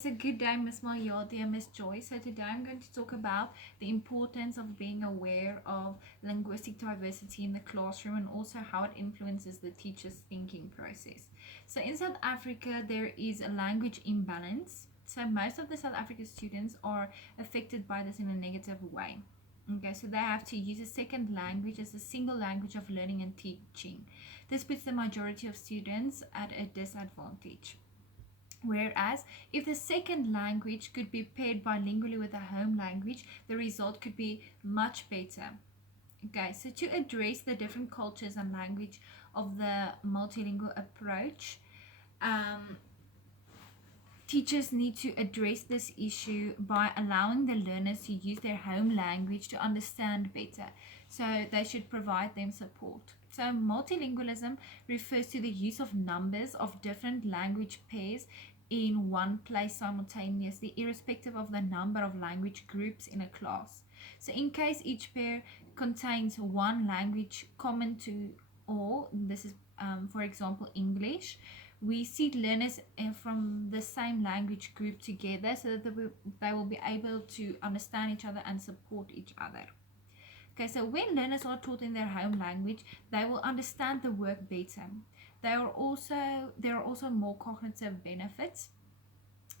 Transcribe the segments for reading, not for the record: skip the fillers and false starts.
It's a good day, Miss Mayodi and Miss Joy. So today I'm going to talk about the importance of being aware of linguistic diversity in the classroom and also how it influences the teacher's thinking process. So in South Africa, there is a language imbalance. So most of the South African students are affected by this in a negative way. Okay, so they have to use a second language as a single language of learning and teaching. This puts the majority of students at a disadvantage. Whereas, if the second language could be paired bilingually with a home language, the result could be much better. Okay, so to address the different cultures and language of the multilingual approach, um, teachers need to address this issue by allowing the learners to use their home language to understand better. So they should provide them support. So multilingualism refers to the use of numbers of different language pairs in one place simultaneously, irrespective of the number of language groups in a class. So in case each pair contains one language common to all, this is for example English, we seat learners from the same language group together so that they will be able to understand each other and support each other. Okay, so when learners are taught in their home language, they will understand the work better. There are also more cognitive benefits.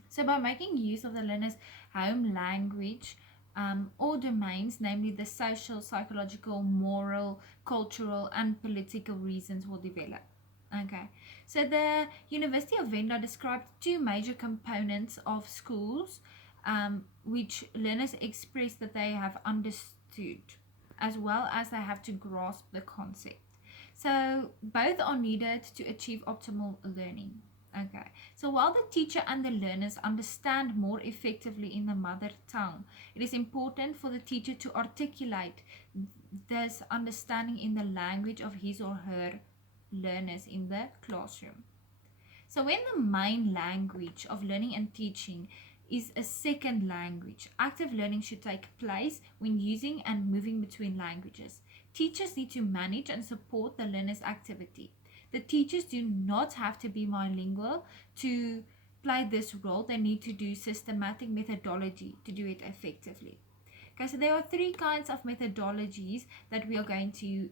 So by making use of the learner's home language, all domains, namely the social, psychological, moral, cultural, and political reasons will develop. Okay, so the University of Venlo described two major components of schools, which learners express that they have understood, as well as they have to grasp the concept. So both are needed to achieve optimal learning. Okay, so while the teacher and the learners understand more effectively in the mother tongue, it is important for the teacher to articulate this understanding in the language of his or her learners in the classroom. So when the main language of learning and teaching is a second language, active learning should take place when using and moving between languages. Teachers need to manage and support the learner's activity. The teachers do not have to be bilingual to play this role. They need to do systematic methodology to do it effectively. Okay, so there are three kinds of methodologies that we are going to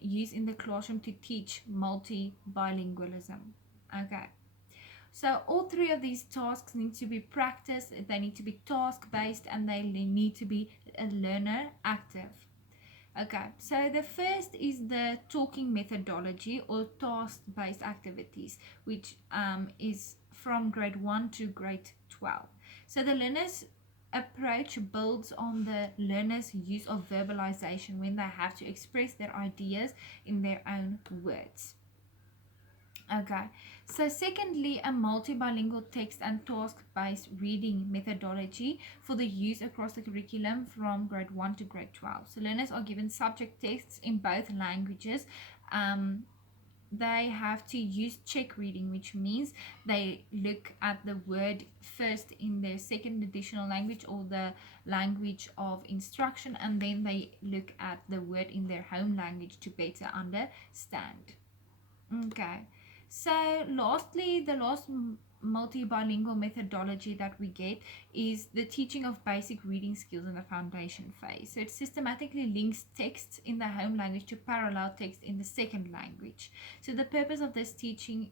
use in the classroom to teach multi-bilingualism. Okay, so all three of these tasks need to be practiced, they need to be task-based, and they need to be learner active. Okay, so the first is the talking methodology or task-based activities, which is from grade 1 to grade 12. So the learner's approach builds on the learner's use of verbalization when they have to express their ideas in their own words. Okay, so secondly, a multi-bilingual text and task-based reading methodology for the use across the curriculum from grade 1 to grade 12. So learners are given subject texts in both languages. They have to use check reading, which means they look at the word first in their second additional language or the language of instruction, and then they look at the word in their home language to better understand. Okay, so lastly, the last multi-bilingual methodology that we get is the teaching of basic reading skills in the foundation phase. So it systematically links texts in the home language to parallel text in the second language. So the purpose of this teaching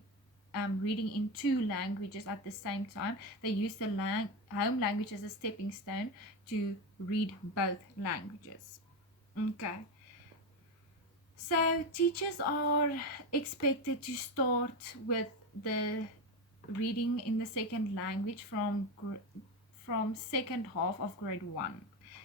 reading in two languages at the same time, they use the home language as a stepping stone to read both languages. Okay, so teachers are expected to start with the reading in the second language from second half of grade 1.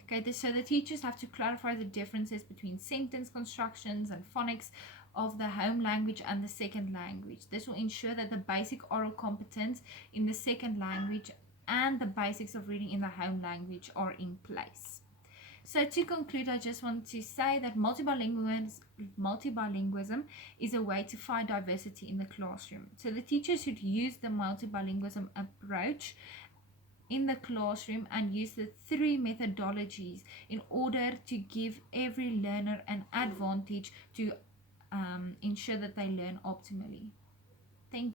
Okay, so the teachers have to clarify the differences between sentence constructions and phonics of the home language and the second language. This will ensure that the basic oral competence in the second language and the basics of reading in the home language are in place. So to conclude, I just want to say that multibilingualism is a way to find diversity in the classroom. So the teacher should use the multibilingualism approach in the classroom and use the three methodologies in order to give every learner an advantage to ensure that they learn optimally. Thank you.